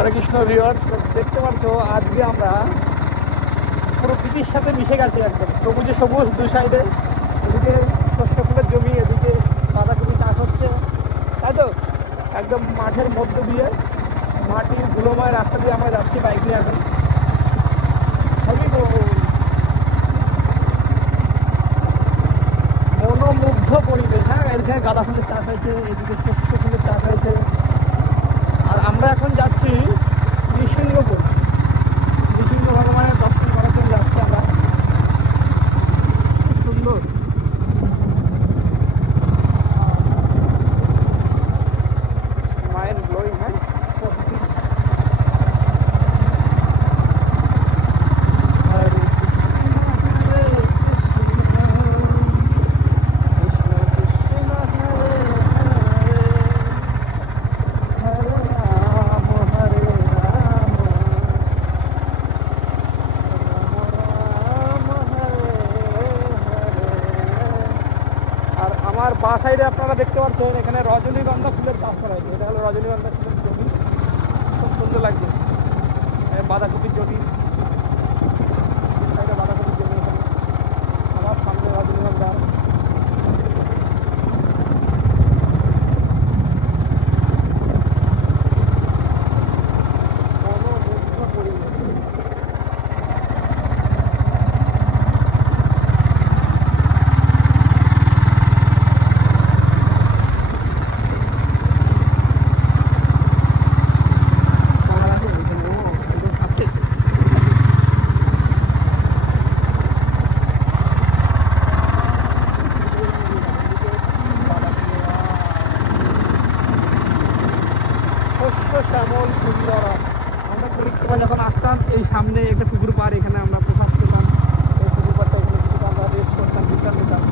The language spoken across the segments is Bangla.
হরে কৃষ্ণ ভিউয়ার্স, দেখতে পাচ্ছ আজকে আমরা প্রকৃতির সাথে মিশে গেছি একদম। সবুজে সবুজ দু সাইডে, এদিকে শস্য ফুলের জমি, এদিকে বাঁধাকপি চাষ হচ্ছে, তাই তো একদম মাঠের মধ্য দিয়ে মাটির ধুলোময় রাস্তা দিয়ে আমরা যাচ্ছি বাইক নিয়ে। এখন মনোমুগ্ধ পরিবেশ। হ্যাঁ, এখানে গাঁদা ফুলের চাষ হয়েছে, এদিকে শস্য ফুলের চাষ হয়েছে। আর আমরা এখন যাচ্ছি নৃসিংহপুর, নৃসিংহ ভগবানের দর্শন করার জন্য যাচ্ছি আমরা। খুব সুন্দর মাইন্ড ব্লোয়িং। হ্যাঁ, আমার বা সাইডে আপনারা দেখতে পাচ্ছেন এখানে রজনীগন্ধা ফুলের চাষ করা হয়েছে। এটা হলো রজনীগন্ধা ফুলের জমি, খুব সুন্দর লাগছে। বাঁধাকপির জমি, বাঁধাকপির জমি, আমার সামনে রজনীগন্ধা। শ্যামল সুন্দর। আমরা পরিক্রমা যখন আসতাম এই সামনে একটা পুকুর পাড়, এখানে আমরা প্রসাদ খেতাম। এই পুকুর পাড়টা এখানে কিছু আমরা রেস্ট করতাম, বিশ্রাম নিতাম।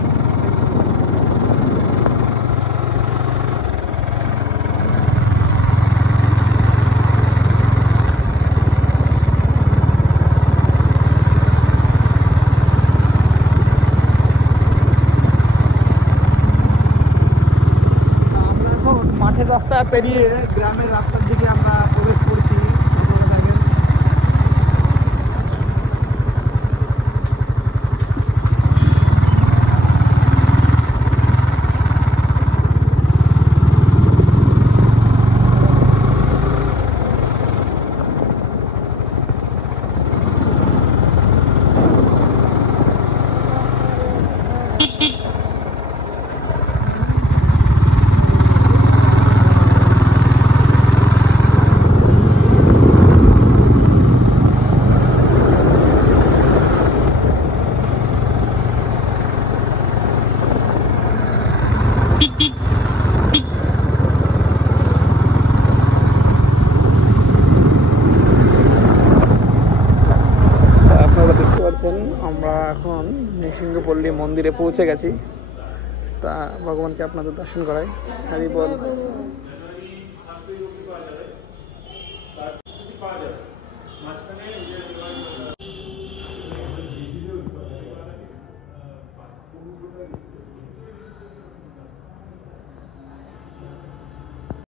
মাঠের রাস্তা পেরিয়ে গ্রামের রাস্তার দিকে আমরা প্রবেশ করছি। আপনারা দেখতে পাচ্ছেন আমরা এখন নৃসিংহপল্লী মন্দিরে পৌঁছে গেছি। তা ভগবানকে আপনাদের দর্শন করাই। হরি বল।